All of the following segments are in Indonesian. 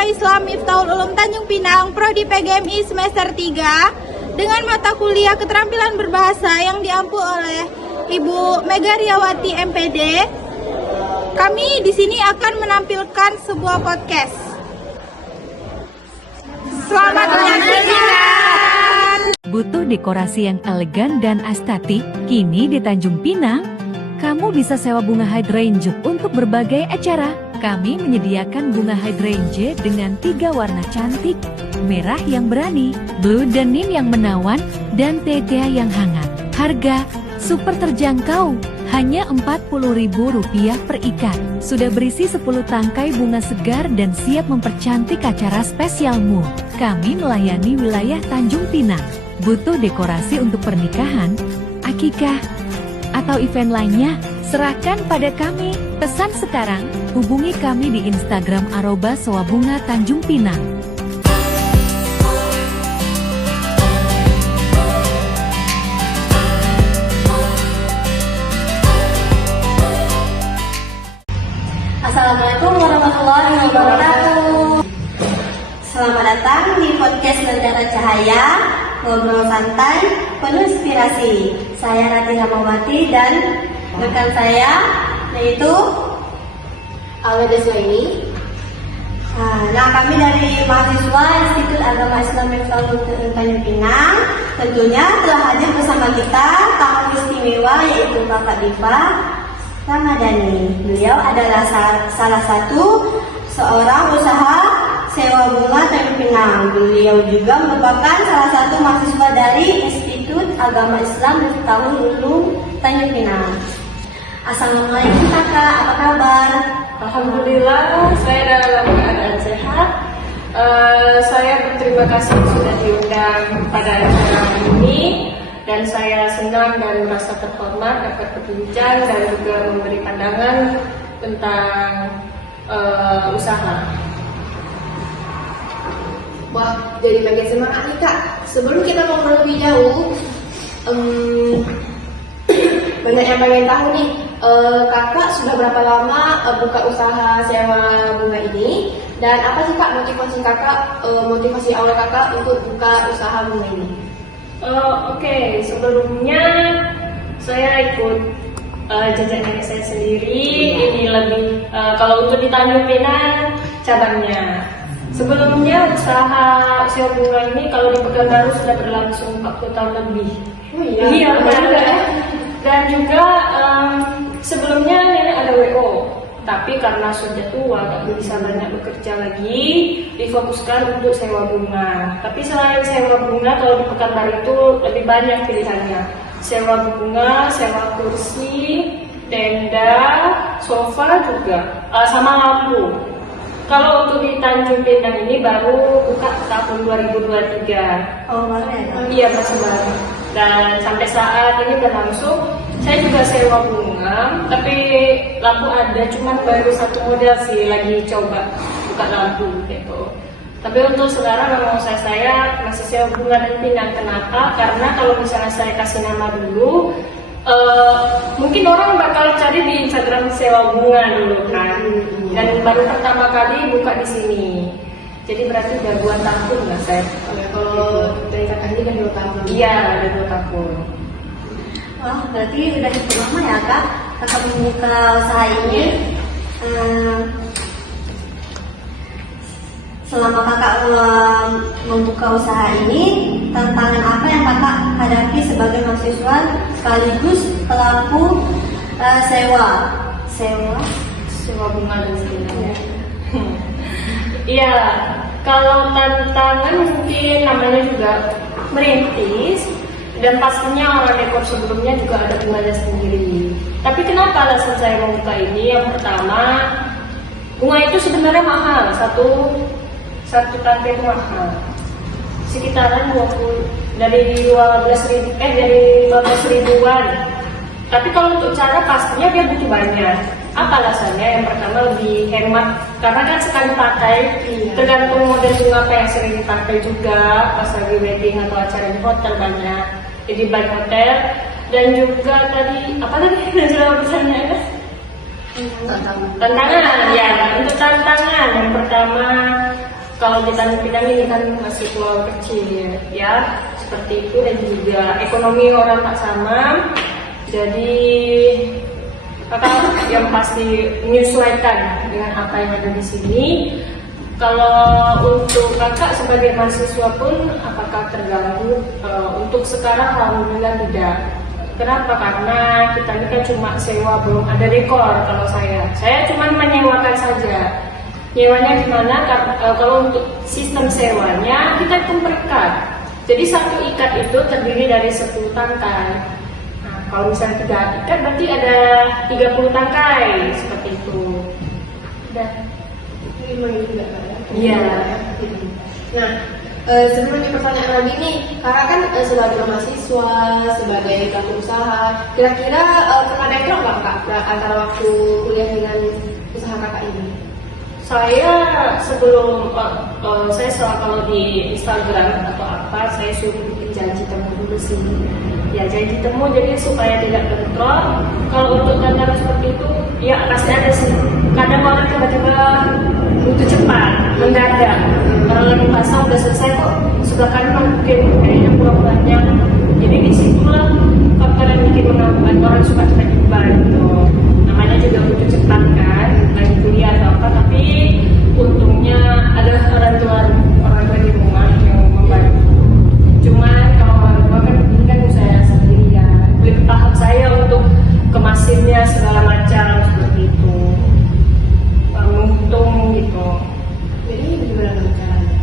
Agama Islam Miftahul Ulum Tanjung Pinang, Prodi PGMI semester 3 dengan mata kuliah keterampilan berbahasa yang diampu oleh Ibu Mega Riawati MPD. Kami di sini akan menampilkan sebuah podcast. Selamat menyaksikan. Butuh dekorasi yang elegan dan estetik? Kini di Tanjung Pinang, kamu bisa sewa bunga hydrangea untuk berbagai acara. Kami menyediakan bunga hydrangea dengan 3 warna cantik, merah yang berani, blue denim yang menawan, dan tetea yang hangat. Harga super terjangkau, hanya Rp40.000 per ikat. Sudah berisi 10 tangkai bunga segar dan siap mempercantik acara spesialmu. Kami melayani wilayah Tanjung Pinang. Butuh dekorasi untuk pernikahan, akikah, atau event lainnya? Serahkan pada kami. Pesan sekarang, hubungi kami di Instagram @sewabunga Tanjung Pinang. Assalamualaikum warahmatullahi wabarakatuh. Selamat datang di podcast Lentera Cahaya, ngobrol santai, penuh inspirasi. Saya Rati Hamawati dan rekan saya yaitu Alwa Deswaini. Nah, kami dari mahasiswa Institut Agama Islam Miftahul Ulum Tanjung Pinang tentunya telah hadir bersama kita tamu istimewa yaitu Bapak Diva Ramadhani. Beliau adalah salah satu seorang usaha sewa bunga Tanjung Pinang. Beliau juga merupakan salah satu mahasiswa dari Institut Agama Islam Miftahul Ulum Tanjung Pinang. Assalamualaikum kakak, apa kabar? Alhamdulillah, saya dalam keadaan sehat. Saya berterima kasih sudah diundang pada acara ini. Dan saya senang dan merasa terhormat dapat berbincang dan juga memberi pandangan tentang usaha. Wah, jadi makin semangat nih kak. Sebelum kita ngobrol lebih jauh, banyak yang pengen tahu nih, kakak sudah berapa lama buka usaha sewa bunga ini? Dan apa sih kak motivasi awal kakak untuk buka usaha bunga ini? Oke, sebelumnya saya ikut jejak nenek saya sendiri. Ini lebih kalau untuk di Tanjung Pinang cabangnya. Sebelumnya usaha sewa bunga ini kalau di Pekanbaru sudah berlangsung 40 tahun lebih. Oh iya, Iya benar. ya. Dan juga sebelumnya nenek ada WO, tapi karena sudah tua nggak bisa banyak bekerja lagi, difokuskan untuk sewa bunga. Tapi selain sewa bunga, kalau di Pekanbaru itu lebih banyak pilihannya. Sewa bunga, sewa kursi, tenda, sofa juga, sama lampu. Kalau untuk di Tanjung Pinang ini baru buka tahun 2023. Oh, baru ya? Iya, masih baru. Dan sampai saat ini berlangsung, saya juga sewa bunga, tapi lampu ada, cuman baru satu model sih, lagi coba buka lampu gitu. Tapi untuk sekarang memang saya masih sewa bunga dan Pinang. Kenapa? Karena kalau misalnya saya kasih nama dulu, mungkin orang bakal cari di Instagram sewa bunga dulu kan. Dan baru pertama kali buka di sini. Jadi berarti udah 2 tahun lah saya. Kalau dari kakak ini kan 2 tahun. Iya, ada 2 tahun. Wah, berarti sudah cukup lama ya kak kakak membuka usaha ini. Selama kakak membuka usaha ini, tantangan apa yang kakak hadapi sebagai mahasiswa sekaligus pelaku sewa bunga dan sebagainya? Iya, kalau tantangan mungkin namanya juga merintis. Dan pastinya orang dekor sebelumnya juga ada bunganya sendiri. Tapi kenapa alasan saya membuka ini? Yang pertama, bunga itu sebenarnya mahal. Satu tangkai itu mahal. Sekitaran 20 dari 15 ribuan. Tapi kalau untuk cara pastinya dia butuh banyak. Apa alasannya? Yang pertama lebih hemat karena kan sekali pakai, tergantung model bunga apa yang sering dipakai juga pas lagi wedding atau acara di hotel banyak. Jadi banyak hotel. Dan juga tadi apa tadi pertanyaannya? Tantangan ya. Untuk tantangan yang pertama kalau di Tanjung Pinang ini kan masih pulau kecil ya, seperti itu, dan juga ekonomi orang tak sama, jadi kakak yang pasti menyesuaikan dengan apa yang ada di sini. Kalau untuk kakak sebagai mahasiswa pun apakah terganggu? Untuk sekarang alhamdulillah tidak. Kenapa? Karena kita ini kan cuma sewa, belum ada dekor. Kalau saya cuma menyewakan saja. Nyewanya gimana? Kalau untuk sistem sewanya kita itu perikat. Jadi satu ikat itu terdiri dari 10 tangkai. Nah, kalau misalnya 3 ikat berarti ada 30 tangkai seperti itu. Dan juga Kak, ya? iya. Nah, sebelum lanjut pertanyaan lagi nih, kakak kan sebagai mahasiswa, sebagai pelaku usaha, kira-kira pernah background nggak kak antara waktu kuliah dengan usaha kakak ini? Saya sebelum saya selalu kalau di Instagram atau apa, saya suruh bikin janji temu dulu sih. Ya janji temu jadi supaya tidak bentrok. Kalau untuk tanda seperti itu, ya pasti ada sih. Kadang orang tiba-tiba butuh cepat, mendadak. Kalau lagi pasang udah selesai kok, sebelah kanan mungkin kayaknya kurang-kurangnya. Jadi disitulah faktor yang bikin menambah orang suka tiba-tiba gitu. Namanya juga butuh cepat kan, lagi kuliah atau apa, tapi untungnya ada orang tua di rumah yang membantu. Cuman kalau orang tua kan ini kan usaha sendiri ya, lebih paham saya untuk kemasinnya segala macam seperti itu. Untung gitu. Jadi gimana caranya?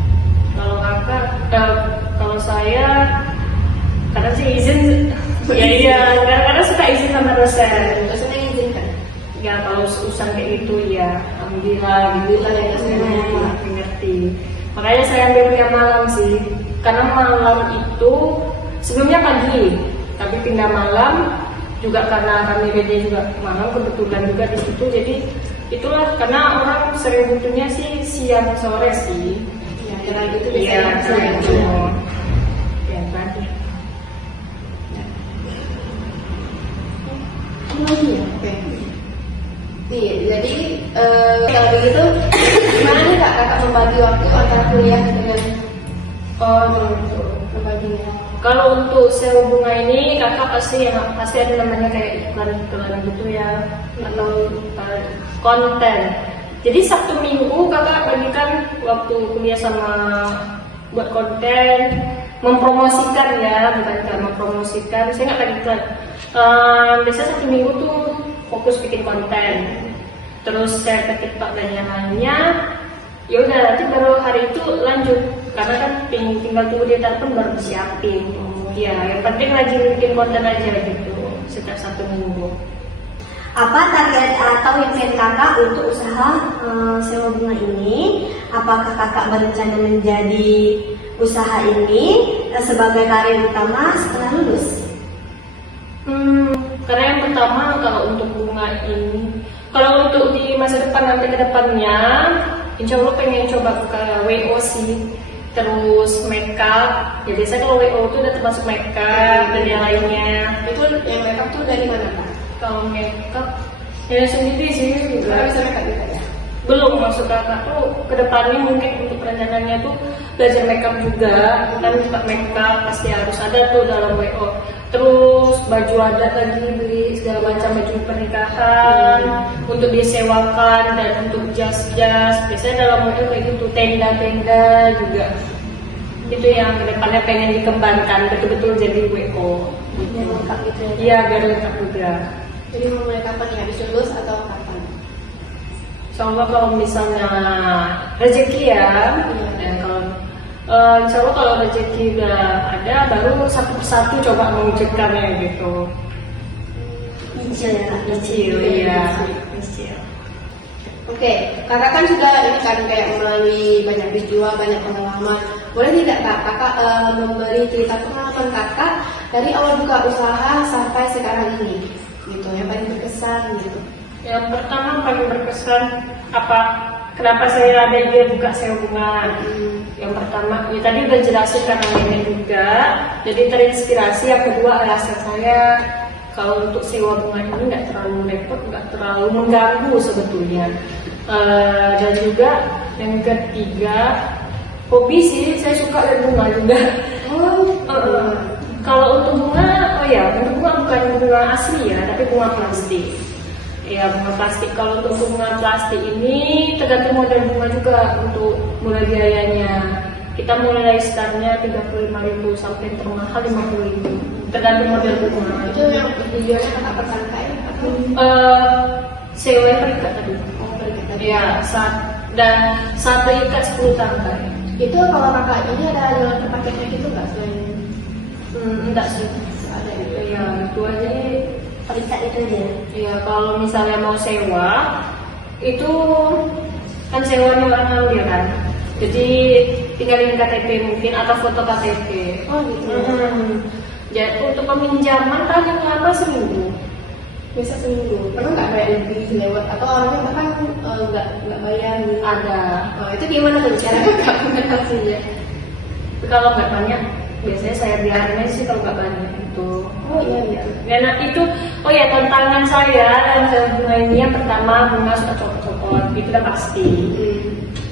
Kalau kakak, kalau saya kadang sih izin, ya kadang-kadang suka izin sama dosen. Dosennya izinkan? Ya kalau urusan kayak gitu ya alhamdulillah gitu lah ya, saya ngerti. Makanya saya ambil kuliah malam sih, karena malam itu sebelumnya pagi tapi pindah malam juga karena kami ready juga malam, kebetulan juga di situ. Jadi itulah, karena orang sering butuhnya sih siang sore sih. Ya kira gitu Iya, biasanya. itu ya tadi. Oke. Nih, jadi kalau begitu gimana nih kak kakak membagi waktu antara kuliah dengan membaginya? Kalau untuk sewa bunga ini kakak pasti ada namanya kayak iklan gitu ya, atau konten. Jadi Sabtu Minggu kakak bagikan waktu kuliah sama buat konten, mempromosikan ya, bukan kan mempromosikan. Saya nggak lagi iklan. Biasanya Sabtu Minggu tuh fokus bikin konten, terus share ke TikTok dan yang lainnya. Ya udah, nanti baru hari itu lanjut, karena kan tinggal tunggu dia datang baru disiapin. Ya yang penting rajin bikin konten aja gitu setiap Sabtu Minggu. Apa target atau impian kakak untuk usaha sewa bunga ini? Apakah kakak berencana menjadi usaha ini sebagai karir utama setelah lulus? Karena yang pertama kalau untuk bunga ini, kalau untuk di masa depan nanti ke depannya, insya Allah pengen coba buka WO sih, terus makeup. Ya biasanya kalau WO itu udah termasuk makeup dan yang lainnya. Itu yang makeup tuh dari mana kak? Kalau makeup ya sendiri sih juga. Kakak bisa makeup juga ya? Belum, maksud kakak tuh kedepannya mungkin untuk rencananya tuh belajar makeup juga. Kan buka makeup pasti harus ada tuh dalam WO. Terus baju adat lagi, beli segala macam baju pernikahan untuk disewakan, dan untuk jas-jas biasanya dalam WO kayak gitu, tenda-tenda juga. Itu yang kedepannya pengen dikembangkan betul-betul jadi WO. Biar lengkap gitu ya? Iya, biar lengkap juga. Jadi mau mulai kapan ya? Habis lulus atau kapan? Insya Allah kalau misalnya rezeki ya, kalau insya Allah kalau rezeki udah ada, baru satu persatu coba mewujudkannya gitu. Nyicil ya? Kecil, iya. Kecil. Oke, kakak kan sudah ini kan kayak melalui banyak peristiwa, banyak pengalaman. Boleh tidak kakak memberi cerita pengalaman kakak dari awal buka usaha sampai sekarang ini, gitu, yang paling berkesan gitu. Yang pertama paling berkesan kenapa saya ada ide buka sewa bunga. Yang pertama, ya tadi udah jelasin karena ini juga, jadi terinspirasi. Yang kedua alasan saya kalau untuk sewa bunga ini nggak terlalu repot, nggak terlalu mengganggu sebetulnya. Dan juga yang ketiga, Hobi sih, saya suka lihat bunga juga. Kalau untuk bunga, untuk bunga bukan bunga asli ya, tapi bunga plastik. Ya, bunga plastik. Kalau untuk bunga plastik ini tergantung model bunga juga untuk mulai biayanya. Kita mulai startnya 35.000 sampai termahal 50.000. Tergantung model bunga. Itu yang dijualnya kakak per tangkai atau? Sewa per ikat tadi. Oh, per ikat tadi. Ya, dan satu ikat 10 tangkai. Itu kalau kakak ini ada jualan per paketnya gitu nggak selain? Enggak sih. Ada gitu. Ya, itu aja. Perikat itu aja. Ya, kalau misalnya mau sewa, itu kan sewanya orang lalu ya kan. Jadi tinggalin KTP mungkin atau foto KTP. Oh gitu. Jadi untuk peminjaman paling lama seminggu. Bisa seminggu. Pernah nggak bayar lebih lewat atau orangnya bahkan nggak bayar gitu? Ada. Oh, itu gimana tuh cara kakak mengatasinya? Kalau nggak banyak, biasanya saya biarin aja sih kalau nggak banyak itu. Oh iya. Karena itu, tantangan saya dalam bunga ini yang pertama bunga suka copot-copot, itu udah pasti.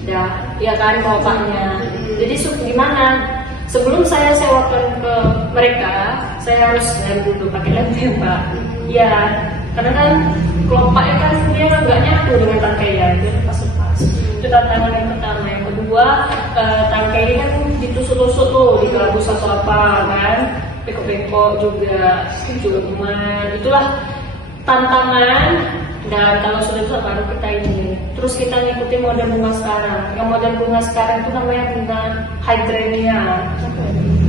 Ya kan bapaknya. Jadi gimana? Sebelum saya sewakan ke mereka, saya harus lem dulu pakai lem tembak. Ya, karena kan kelompaknya kan dia nggak nyatu dengan tangkainya, dia lepas-lepas. Itu tantangan yang pertama. Yang kedua, tangkai ini kan ditusuk-tusuk tuh, digelabus atau apa kan, bengkok-bengkok juga kuman. Itulah tantangan. Dan kalau sudah itu baru kita ini. Terus kita ngikutin model bunga sekarang. Yang model bunga sekarang itu namanya bunga hydrangea.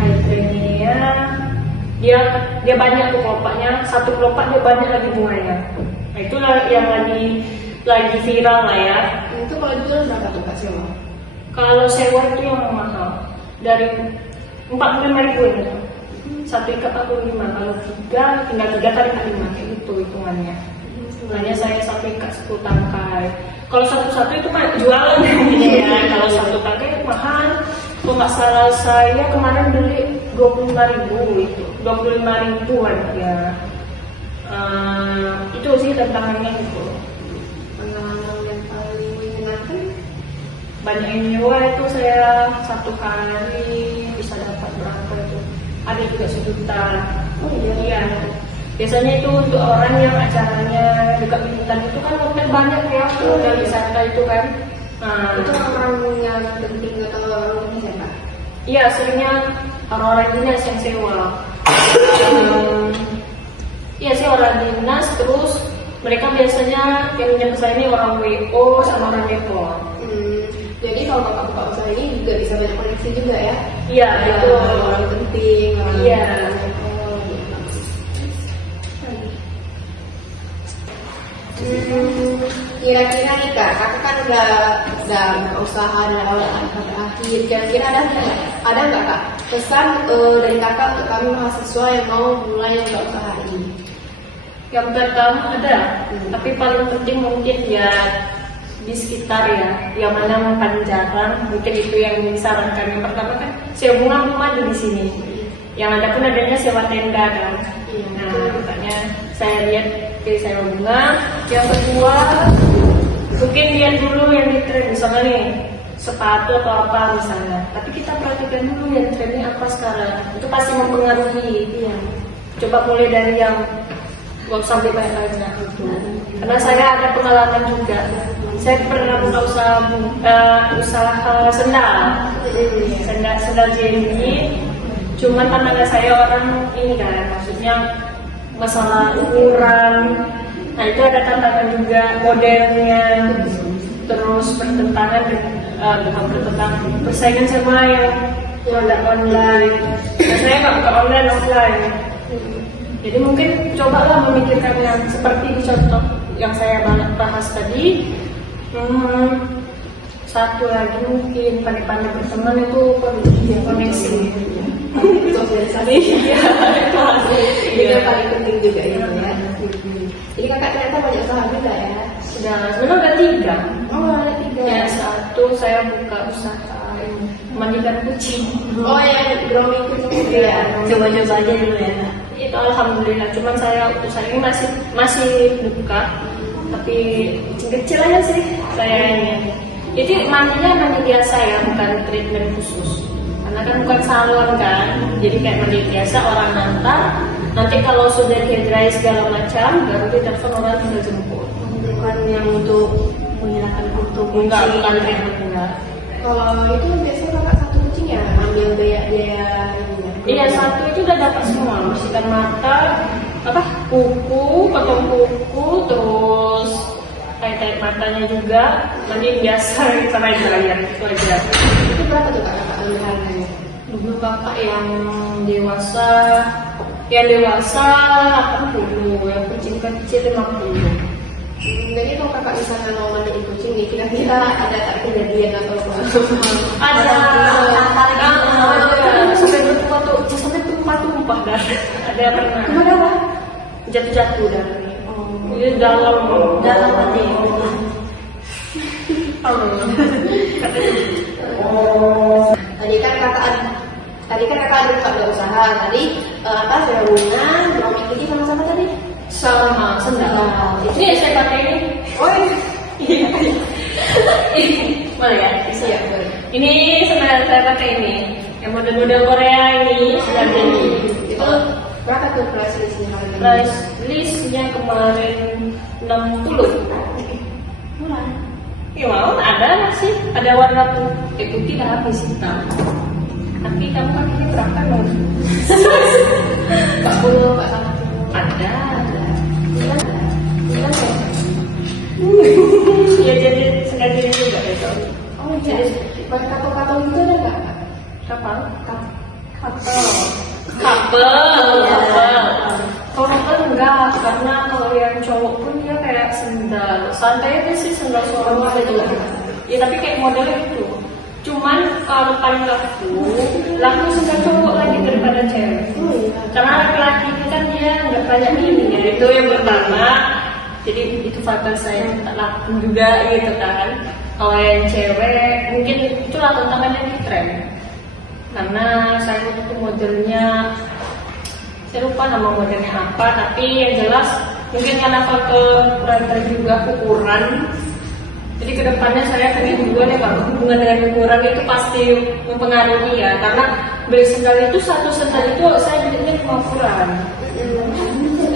Hydrangea, dia banyak tuh kelompaknya. Satu kelompok dia banyak lagi bunganya. Nah, itulah yang lagi viral lah ya. Itu kalau jual berapa tuh kak sewa? Kalau sewa itu yang mahal dari 45.000 itu. Satu ikat 45. Kalau tinggal 3 kali 5 kayak gitu hitungannya. Makanya saya sampai ikat 10 tangkai. Kalau satu-satu itu mah jualan ya. Kalau satu tangkai mahal. Kalau nggak salah saya kemarin beli 25.000 itu. 25.000-an ya. Itu sih tantangannya itu. Pengalaman yang paling menyenangkan? Banyak yang nyewa itu saya satu hari bisa dapat berapa itu. Ada juga 1 juta. Oh iya. Biasanya itu untuk orang yang acaranya dekat hutan itu kan hotel banyak ya, hotel wisata itu kan. Nah, Itu orang yang penting atau orang penting siapa? iya seringnya orang-orang dinas yang sewa. Iya sih orang dinas, terus mereka biasanya yang punya pesan ini orang WO sama orang Depok. Jadi kalau kakak buka usaha ini juga bisa banyak koneksi juga ya? Iya, itu orang penting. Iya. Kira-kira nih kak, kakak kan udah berusaha dari awal sampai akhir. Kira-kira ada nggak kak pesan dari kakak untuk kami mahasiswa yang mau mulai usaha ini? Yang pertama ada, tapi paling penting mungkin ya di sekitar ya, yang mana makan jarang, mungkin itu yang disarankan. Yang pertama kan sewa bunga rumah di sini. Yang ada pun adanya sewa tenda kan. Nah, makanya saya lihat dari sewa bunga. Yang kedua, mungkin lihat dulu yang di tren, misalnya nih sepatu atau apa misalnya. Tapi kita perhatikan dulu yang trennya apa sekarang. Itu pasti mempengaruhi. Coba mulai dari yang gak sampai banyak gitu. Karena saya ada pengalaman juga. Saya pernah buka usaha sendal jeli. Cuman karena saya orang ini kan, maksudnya masalah ukuran. Nah itu ada tantangan juga modelnya. Terus bertentangan persaingan sama yang produk online. Nah saya nggak buka online offline. Jadi mungkin cobalah memikirkan yang seperti di contoh yang saya bahas tadi. Satu lagi mungkin pandai-pandai berteman itu koneksi. Sosialisasi. Itu yang paling penting juga ya. Jadi kakak ternyata banyak usaha juga ya. Sudah, sebenarnya ada 3. Oh ada 3. Ya, satu saya buka usaha mandikan kucing. Oh ya, grooming kucing. Iya, coba-coba aja dulu ya. Itu alhamdulillah. Cuman saya usaha ini masih buka, tapi kecil aja sih saya ini. Itu mandinya mandi biasa ya, bukan treatment khusus. Karena kan bukan salon kan, jadi kayak mandi biasa orang nantar. Nanti kalau sudah hair dry segala macam, baru ditelepon orang sudah jemput. Bukan yang untuk menghilangkan kutu Enggak, kucing. bukan treatment enggak. Kalau itu biasanya kakak satu kucing ya ambil biaya ininya. Iya, satu itu udah dapat semua, bersihkan mata, apa, kuku, potong kuku, terus kait matanya juga, mandi biasa sama dryer itu aja. Itu berapa tuh kak kakak ambil harganya? Dulu kakak yang dewasa 80, yang kucing kecil 50. Jadi kalau kakak misalnya mau mandiin kucing nih, kira-kira ada tak kejadian atau apa? Ada sampai tumpah dah. Ada pernah. Kemana apa? Jatuh dah. Ini dalam Hati. Tadi kan kakak ada buka dua usaha. Tadi apa sewa bunga, drawing kucing sama-sama tadi? sama sendal. Ini saya pakai ini. Oh iya. Boleh ya? Bisa ya? Boleh. Ini sendal saya pakai ini. Yang model-model Korea ini sudah jadi. Itu berapa tuh price listnya harganya? Price listnya kemarin 60. Murah. Ya mau ada sih, ada warna putih dan habis hitam. Tapi kamu pakainya berapa dong? 40 Kak sama. Ada. Bilang ya? Ya jadi sengaja juga besok. Oh iya. Pakai kapal-kapal gitu ada nggak? Kapal? Kapal. Couple. Kalau couple enggak, karena kalau yang cowok pun dia kayak sendal. Santai aja sih sendal seorang gitu. Ya tapi kayak modelnya gitu. Cuman kalau paling laku sendal cowok lagi daripada cewek. Karena laki-laki itu kan dia nggak banyak ini ya. Itu yang pertama. Jadi itu faktor saya tak laku juga gitu kan. Kalau yang cewek mungkin itulah tantangannya di tren. Karena saya itu modelnya, saya lupa nama modelnya apa, tapi yang jelas mungkin karena faktor kurang juga ukuran. Jadi kedepannya saya pengen juga nih kalau hubungan dengan ukuran itu pasti mempengaruhi ya, karena beli sendal itu satu sendal itu saya belinya 5 ukuran.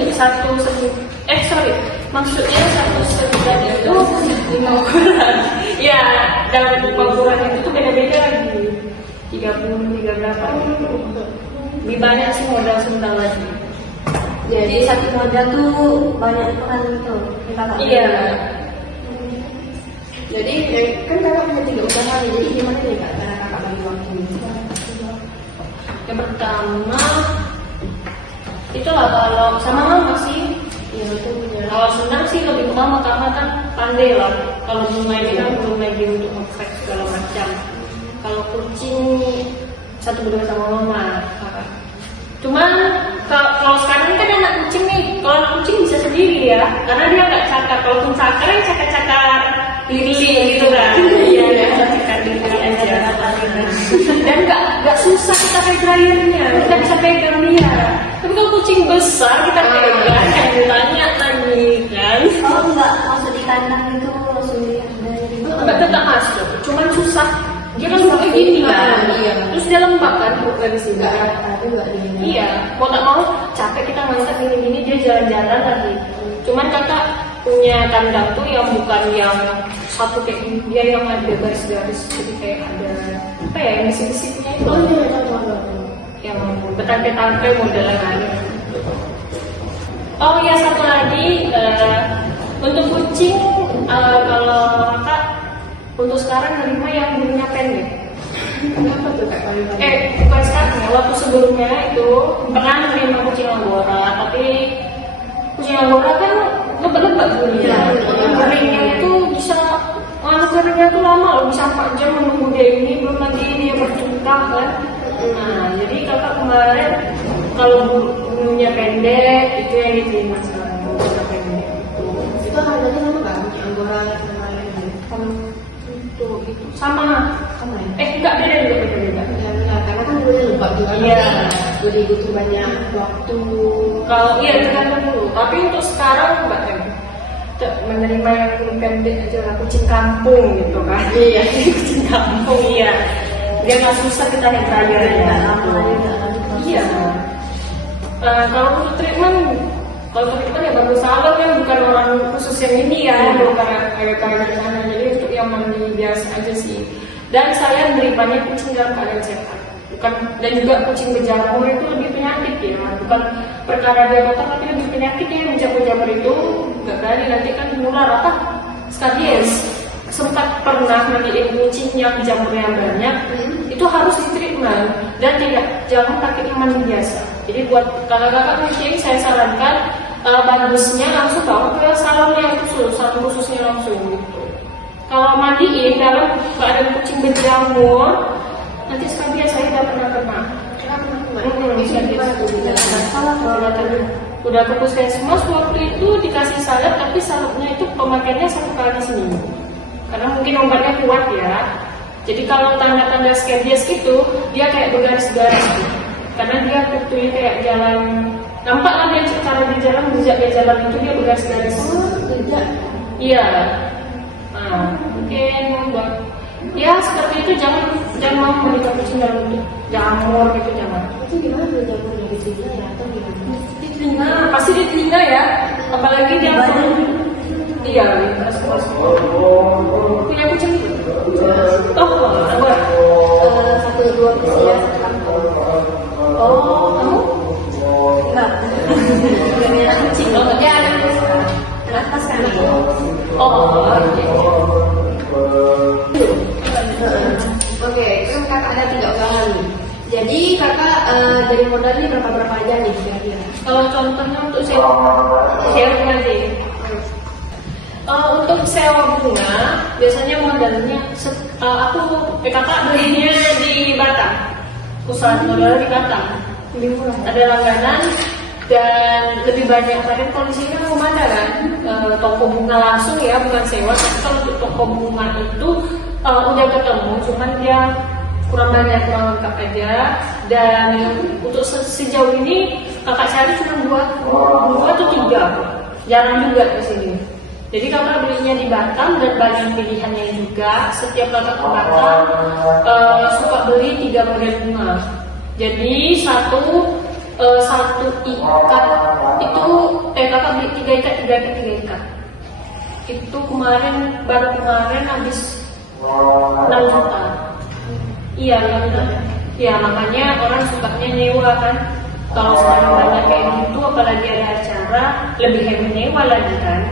Jadi maksudnya satu sendal itu 5 ukuran. Ya, dalam 5 ukuran itu tuh beda-beda lagi. 30, 38 lebih banyak sih modal sendal lagi. Jadi satu model tuh banyak ukuran itu. Iya. Jadi kan kakak punya 3 usaha nih. Jadi gimana nih kak cara kakak bagi waktunya? Yang pertama itulah kalau sama mama sih. Iya itu punya. Kalau sendal sih lebih ke mama karena kan pandai lah. Kalau bunga ini kan belum lagi untuk ngefek segala macam. Kalau kucing satu berdua sama mama. Cuman kalau sekarang kan anak kucing nih, kalau anak kucing bisa sendiri ya, karena dia nggak cakar. Kalaupun cakar yang cakar-cakar lili gitu kan. Iya, cakar lili aja. Dan nggak susah kita pegangannya, kita bisa pegang dia. Tapi kalau kucing besar kita pegang, kayak ditanya lagi kan. Oh enggak, masuk di kandang itu langsung Enggak tetap masuk, cuman susah. Dia kan buka gini kan, Iya. terus dia lembab kan buka di sini. Nggak ada nggak di ini. Iya, mau tak mau capek kita ngangkat gini-gini dia jalan-jalan lagi. Cuman kakak punya kandang tuh yang bukan yang satu kayak ini, dia yang ada garis-garis, jadi kayak ada apa ya, yang besi-besinya itu. Oh iya, tahu. Yang bertangkai-tangkai modelan. Oh iya, satu lagi untuk kucing kalau kakak untuk sekarang nerima yang bulunya pendek. Kenapa tuh kak paling Bukan sekarang ya, waktu sebelumnya itu pernah nerima kucing Angora, tapi kucing Angora kan lebat-lebat bulunya. Keringnya itu bisa, keringnya itu lama loh, bisa 4 jam menunggu dia ini, belum lagi dia bercungkah kan. Nah, jadi kakak kemarin kalau bulunya pendek itu yang diterima sekarang, bulunya pendek. itu harganya sama nggak? Punya Anggora sama yang ini? Itu sama ya? enggak beda. Ya, karena kan boleh lupa juga. Iya. Jadi butuh banyak waktu. Kalau iya tergantung dulu, tapi untuk sekarang enggak kan. menerima yang pendek aja lah, kucing kampung gitu kan. Iya, kucing kampung, iya. Dia nggak susah kita hair dryer ya. Iya. Kalau untuk treatment ya baru salon kan bukan orang khusus yang ini ya, bukan kayak di sana. Jadi untuk yang mandi biasa aja sih. Dan saya menerimanya kucing dalam keadaan sehat. Bukan, dan juga kucing berjamur itu lebih penyakit ya, bukan perkara dia kotor tapi lebih penyakit ya. Berjamur itu nggak berani nanti kan menular apa skabies. Sempat pernah mandiin kucing yang jamurnya banyak, itu harus di treatment dan jangan pakai mandi biasa. Jadi buat kakak-kakak kucing saya sarankan bagusnya langsung bawa ke salonnya khusus, salon khususnya langsung gitu. Kalau mandiin dalam keadaan kucing berjamur, nanti skabies saya udah pernah kena. Udah ke puskesmas waktu itu dikasih salep, tapi salepnya itu pemakaiannya 1 kali seminggu. Karena mungkin obatnya kuat ya. Jadi kalau tanda-tanda skabies itu dia kayak bergaris-garis gitu. Karena dia kutunya kayak jalan, nampak lah dia cara dia jalan, jejak dia jalan itu dia bergaris-garis. Iya. Nah, mungkin ya seperti itu, jangan mau menikah kucing dalam bentuk jamur gitu, jangan. Itu gimana jamurnya di telinga ya atau gimana? Di telinga, pasti di telinga ya. Apalagi dia iya, punya kucing. Oh, apa? 1-2 kursi ya, 1 kantong. Oh, kamu? Enggak. Enggak kucing. Oh, Dia ada atas kan. Oh, oke. Oke, kan kakak ada 3 ulangan nih. Jadi kakak dari modal ini berapa aja nih kira-kira? Kalau contohnya untuk sewa bunga sih. Untuk sewa bunga biasanya modalnya aku kakak belinya di Batam. Usaha modal di Batam. Lebih murah. Ada langganan dan lebih banyak. Kalian kalau di sini belum ada kan toko bunga langsung ya, bukan sewa. Tapi kalau untuk toko bunga itu udah ketemu, cuman dia kurang banyak, kurang lengkap aja. Dan untuk sejauh ini kakak cari cuma 2 atau 3, jarang juga di sini. Jadi kakak belinya di Batam dan banyak pilihannya juga. Setiap kakak ke Batam suka beli 3 model bunga. Jadi satu ikat itu kakak beli 3 ikat. Itu baru kemarin habis 6 juta. Iya, 6 juta. Ya makanya orang sukanya nyewa kan. Kalau sekarang banyak kayak gitu, apalagi ada acara, lebih hemat nyewa lagi kan.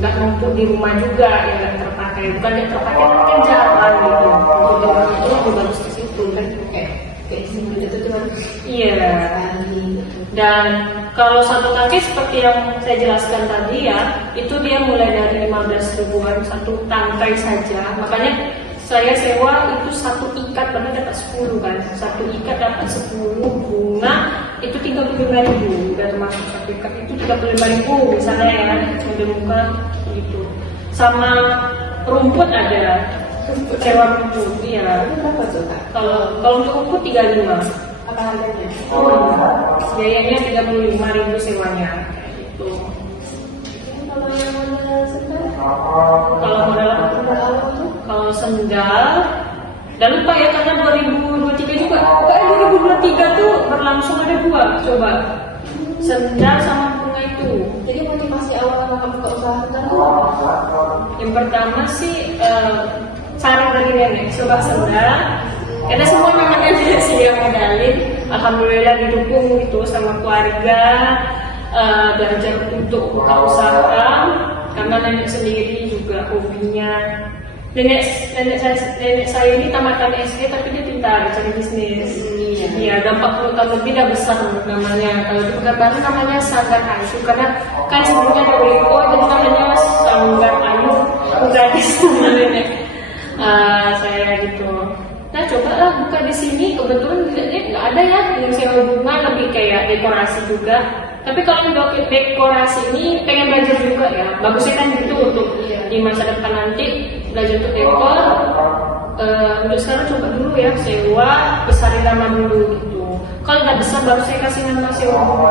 Nggak numpuk di rumah juga, ya nggak terpakai. Bukan yang terpakai tapi kan jarang gitu. Itu lebih bagus ke situ kan, kayak sini itu cuma. Iya. Dan kalau satu kaki seperti yang saya jelaskan tadi ya, itu dia mulai dari 15 ribuan satu tangkai saja. Makanya saya sewa itu 1 ikat, pernah dapat 10 kan. 1 ikat dapat 10 bunga, itu 35.000. Udah termasuk 1 ikat itu 35.000 misalnya ya, udah buka gitu. Sama rumput ada, sewa rumput, iya. Berapa tuh kak? Kalau untuk rumput 35. Apa harganya? Biayanya 35.000 sewanya gitu. Kalau yang modal sendal? Kalau modal kalau sendal, dan lupa ya karena 2023 juga. Kayak 2023 tuh berlangsung ada 2, coba. Sendal sama bunga itu. Jadi motivasi awal kakak buka usaha sendal itu? Yang pertama sih saran dari nenek, coba sendal. Karena semua namanya sih yang modalin. Alhamdulillah didukung gitu sama keluarga, belajar untuk buka usaha. Karena nenek sendiri juga hobinya. Nenek saya ini tamatan SD tapi dia pintar cari bisnis. Iya, dampak utama lebih dah besar namanya. Kalau di Pekanbaru namanya Sanggar Ayu karena kan sebelumnya ada WO jadi namanya Sanggar Ayu gratis sama nenek. Saya gitu. Nah coba lah buka di sini, kebetulan nggak ada ya yang sewa bunga, lebih kayak dekorasi juga. Tapi kalau yang dekorasi ini pengen belajar juga ya, bagusnya kan gitu untuk di masa depan nanti belajar untuk dekor. Untuk sekarang coba dulu ya sewa, besarin nama dulu gitu. Kalau nggak bisa baru saya kasih nama sewa bunga.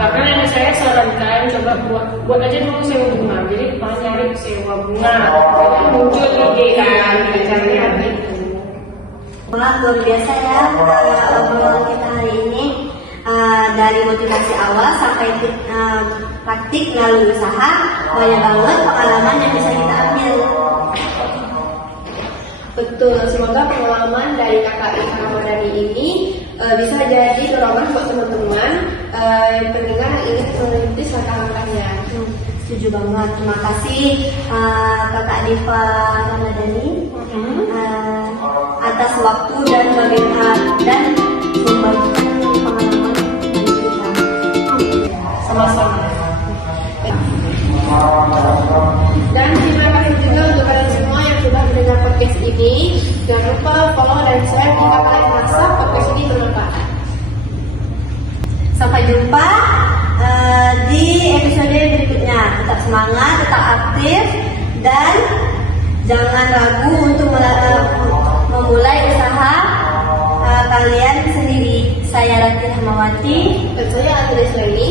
Karena nenek saya sarankan coba buat aja dulu sewa bunga. Jadi pas nyari sewa bunga, muncul ide kan, caranya gitu. Wah, luar biasa ya obrolan kita hari ini. Dari motivasi awal sampai praktik melalui usaha, banyak banget pengalaman yang bisa kita ambil. Betul, semoga pengalaman dari kakak Ika Ramadhani ini bisa jadi dorongan buat teman-teman pendengar yang ingin merintis langkah-langkahnya. Setuju banget. Terima kasih kakak Diva Ramadhani atas waktu dan dan membagikan pengalaman dari kita. Sama-sama. Dan terima kasih juga untuk kalian semua yang sudah mendengar podcast ini. Jangan lupa follow dan share jika kalian merasa podcast ini bermanfaat. Sampai jumpa di episode berikutnya. Tetap semangat, tetap aktif, dan jangan ragu untuk memulai usaha kalian sendiri. Saya Ratih Hamawati Dan saya Atulis Leni.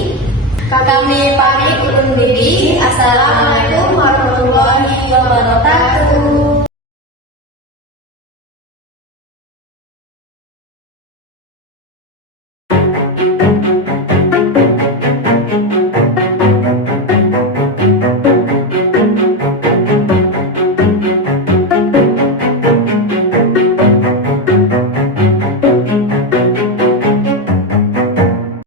Kami pamit undur diri. Assalamualaikum warahmatullahi wabarakatuh.